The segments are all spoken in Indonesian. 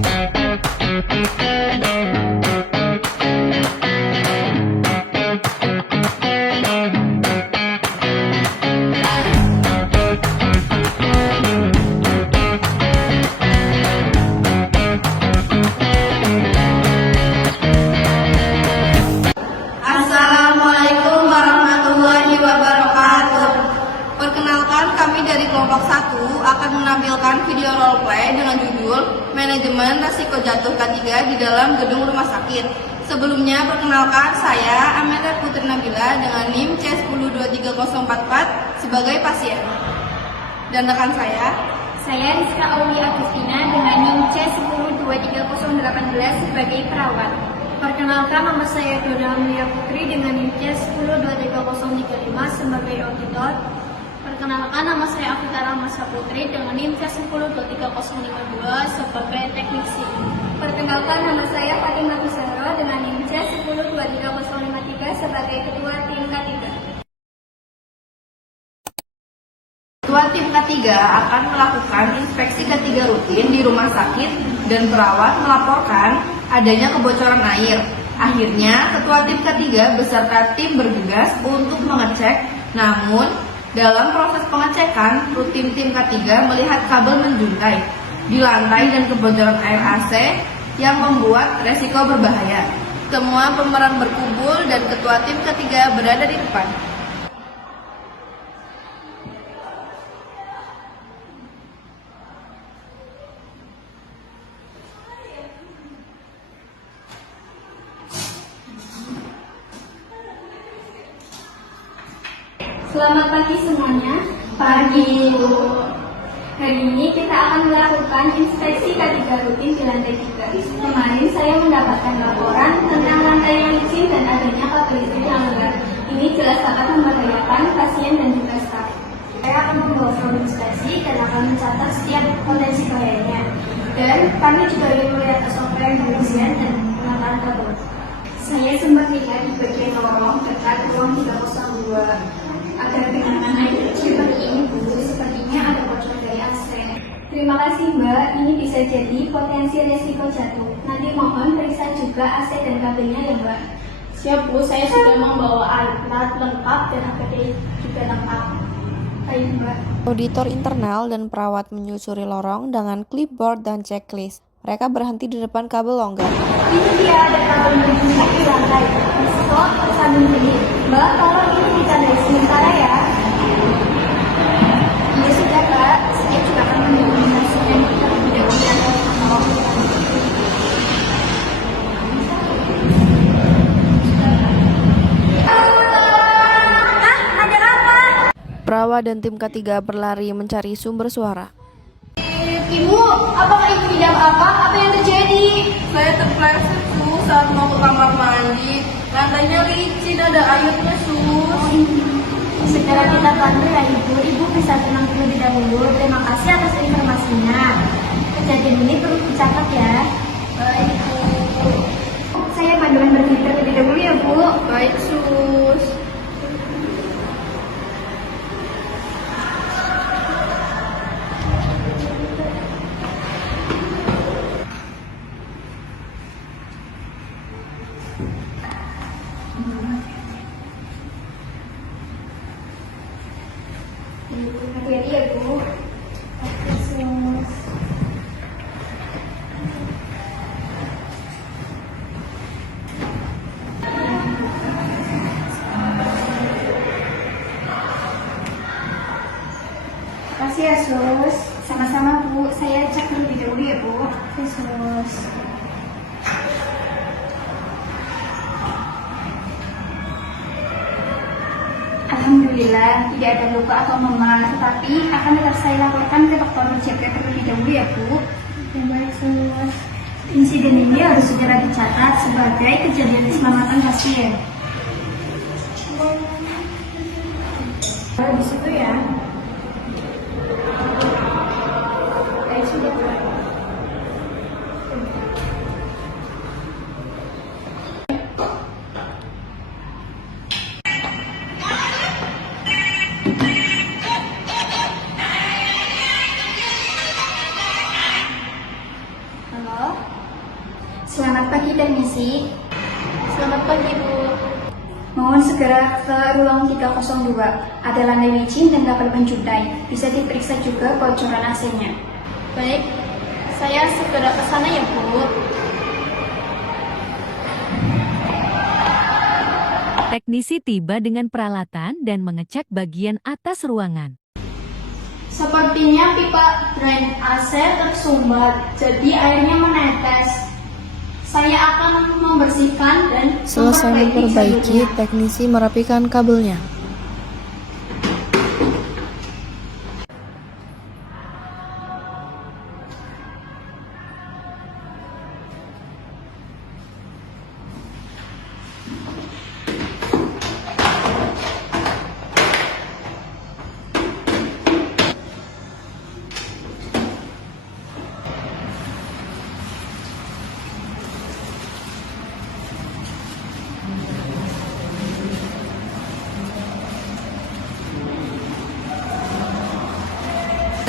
Assalamualaikum warahmatullahi wabarakatuh. Perkenalkan, kami dari kelompok 1 akan menampilkan video roleplay dengan judul Manajemen Resiko Jatuh K3 di dalam gedung rumah sakit. Sebelumnya, perkenalkan saya Amelia Putri Nabila dengan NIM C102304 sebagai pasien. Dan rekan saya Rizka Auli Agustina dengan NIM C102318 sebagai perawat. Perkenalkan, nama saya Dona Amelia Putri dengan NIM C102335 sebagai auditor. Perkenalkan, nama saya Afita Ramasa Putri dengan NIM C102352 sebagai teknisi. Perkenalkan, nama saya Fatimah Tusaro dengan NIM C102353 sebagai ketua tim K3. Ketua tim K3 akan melakukan inspeksi K3 rutin di rumah sakit dan perawat melaporkan adanya kebocoran air. Akhirnya, ketua tim K3 beserta tim bergegas untuk mengecek, namun dalam proses pengecekan, rutin tim K3 melihat kabel menjuntai di lantai dan kebocoran air AC yang membuat resiko berbahaya. Semua pemeran berkumpul dan ketua tim K3 berada di depan. Selamat pagi semuanya. Pagi, Bu. Hari ini kita akan melakukan inspeksi K3 rutin di lantai 3. Kemarin saya mendapatkan laporan tentang lantai yang licin dan adanya kabel listrik yang longgar. Ini jelas dapat membahayakan pasien dan juga staf. Saya akan membawa form inspeksi dan akan mencatat setiap potensi bahayanya. Dan kami juga ingin melihat SOP yang berisian dan penataan kabel. Saya sempat lihat di bagian lorong dekat ruang 302. Agar genangan air kecil seperti ini, Bu, sepertinya ada bocor dari AC. Terima kasih, Mbak. Ini bisa jadi potensi resiko jatuh. Nanti mohon periksa juga AC dan kabelnya ya, Mbak. Siap, Bu. Saya sudah membawa alat lengkap dan APD juga lengkap. Baik, Mbak. Auditor internal dan perawat menyusuri lorong dengan clipboard dan checklist. Mereka berhenti di depan kabel longgar. Ini dia ada kabel menjuntai di lantai. Stop tersambung ini. Mbak, tolong ini ditandai sementara ya. Ya sudah, Pak. Saya juga akan mendokumentasikan terlebih dahulu. Ada apa? Perawat dan tim K3 berlari mencari sumber suara. Ibu, apakah ibu tidak apa? Apa yang terjadi? Saya terpleset, Sus, saat mau ke kamar mandi. Lantainya licin, ada airnya, Sus. Segera kita bantu ya Ibu. Ibu bisa tenang terlebih dahulu. Terima kasih atas informasinya. Kejadian ini perlu dicatat ya. Baik, Bu. Saya panduan berhenti terlebih dahulu ya Bu. Baik, Sus. Hati-hati ya Bu. Makasih ya Sus. Sama-sama Bu. Saya cek terlebih dahulu ya Bu. Oke Sus. Alhamdulillah tidak ada luka atau memar, tetapi akan tetap saya laporkan ke dokter menjaga terlebih dahulu ya Bu. Yang baik Sus. Insiden ini harus segera dicatat sebagai kejadian keselamatan pasien. Di situ ya. Baik sudah Bu. Halo. Selamat pagi teknisi. Selamat pagi, Bu. Mohon segera ke ruang 302. Ada lantai licin dan kabel menjuntai. Bisa diperiksa juga bocoran AC-nya. Baik, saya segera ke sana ya, Bu. Teknisi tiba dengan peralatan dan mengecek bagian atas ruangan. Sepertinya pipa drain AC tersumbat, jadi airnya menetes. Saya akan membersihkan dan Selesai memperbaiki, jalurnya. teknisi merapikan kabelnya.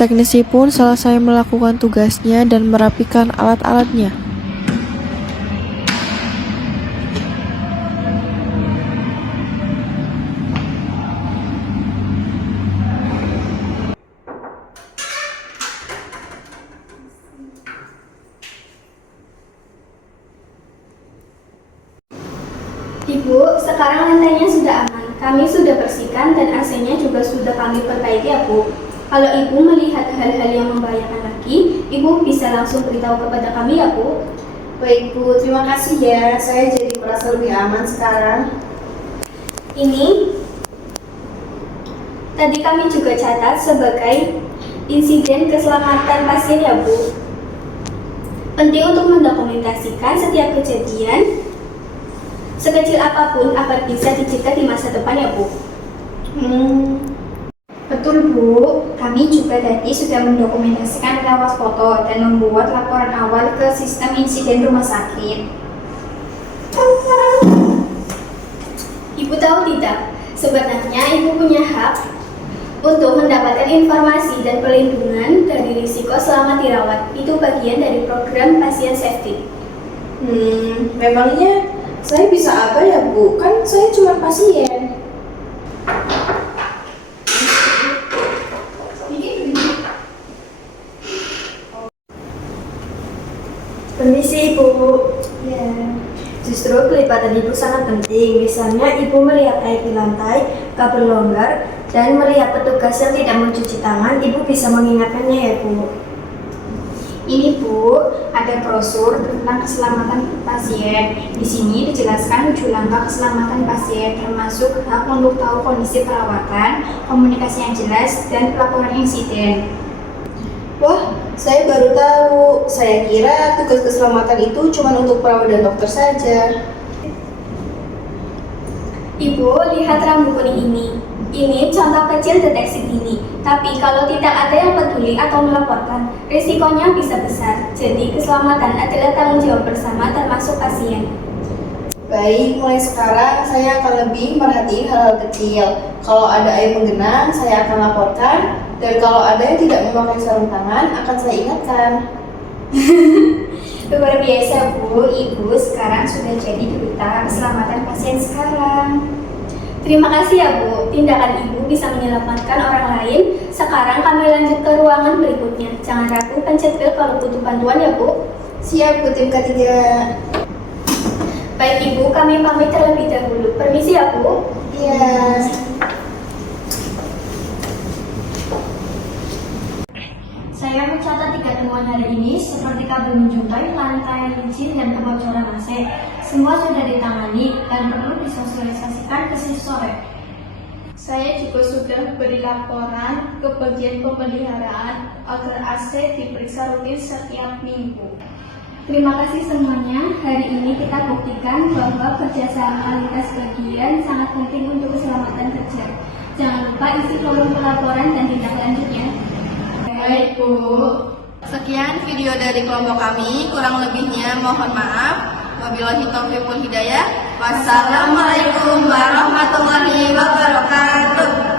Teknisi pun selesai melakukan tugasnya dan merapikan alat-alatnya. Ibu, sekarang lantainya sudah aman. Kami sudah bersihkan dan AC-nya juga sudah kami perbaiki ya, Bu. Kalau Ibu melihat hal-hal yang membahayakan lagi, Ibu bisa langsung beritahu kepada kami ya, Bu. Baik Bu, terima kasih ya. Saya jadi merasa lebih aman sekarang. Ini tadi kami juga catat sebagai insiden keselamatan pasien ya, Bu. Penting untuk mendokumentasikan setiap kejadian sekecil apapun agar bisa dicegah di masa depan ya, Bu. Betul, Bu. Kami juga tadi sudah mendokumentasikan lewat foto dan membuat laporan awal ke sistem insiden rumah sakit. Ibu tahu tidak? Sebenarnya Ibu punya hak untuk mendapatkan informasi dan perlindungan dari risiko selama dirawat. Itu bagian dari program pasien safety. Memangnya saya bisa apa ya Bu? Kan saya cuma pasien. Permisi Ibu. Ya. Justru kelipatan Ibu sangat penting. Misalnya Ibu melihat air di lantai, kabel longgar, dan melihat petugas yang tidak mencuci tangan, Ibu bisa mengingatkannya ya, Bu. Ini Bu, ada brosur tentang keselamatan pasien. Di sini dijelaskan 7 langkah keselamatan pasien, termasuk hak untuk tahu kondisi perawatan, komunikasi yang jelas, dan pelaporan insiden. Wah, saya baru tahu. Saya kira tugas keselamatan itu cuma untuk perawat dan dokter saja. Ibu, lihat rambu kuning ini. Ini contoh kecil deteksi dini. Tapi kalau tidak ada yang peduli atau melaporkan, risikonya bisa besar. Jadi keselamatan adalah tanggung jawab bersama termasuk pasien. Baik, mulai sekarang saya akan lebih merhatiin hal-hal kecil. Kalau ada air menggenang, saya akan laporkan. Dan kalau ada yang tidak memakai sarung tangan, akan saya ingatkan. Luar biasa Bu, Ibu sekarang sudah jadi duta keselamatan pasien sekarang. Terima kasih ya Bu, tindakan Ibu bisa menyelamatkan orang lain. Sekarang kami lanjut ke ruangan berikutnya. Jangan ragu pencet bel kalau butuh bantuan ya Bu. Siap Bu, tim K3. Baik Ibu, kami pamit terlebih dahulu. Permisi ya Bu. Iya. Saya mencatat 3 temuan hari ini seperti kabel menjuntai, lantai licin, dan kebocoran AC. Semua sudah ditangani dan perlu disosialisasikan ke siswa. Saya juga sudah beri laporan ke bagian pemeliharaan agar AC diperiksa rutin setiap minggu. Terima kasih semuanya. Hari ini kita buktikan bahwa kerjasama lintas bagian sangat penting untuk keselamatan kerja. Jangan lupa isi kolom pelaporan dan tindak lanjutnya. Baik Bu. Sekian video dari kelompok kami, kurang lebihnya mohon maaf. Wabillahi taufiq wal hidayah. Wassalamualaikum warahmatullahi wabarakatuh.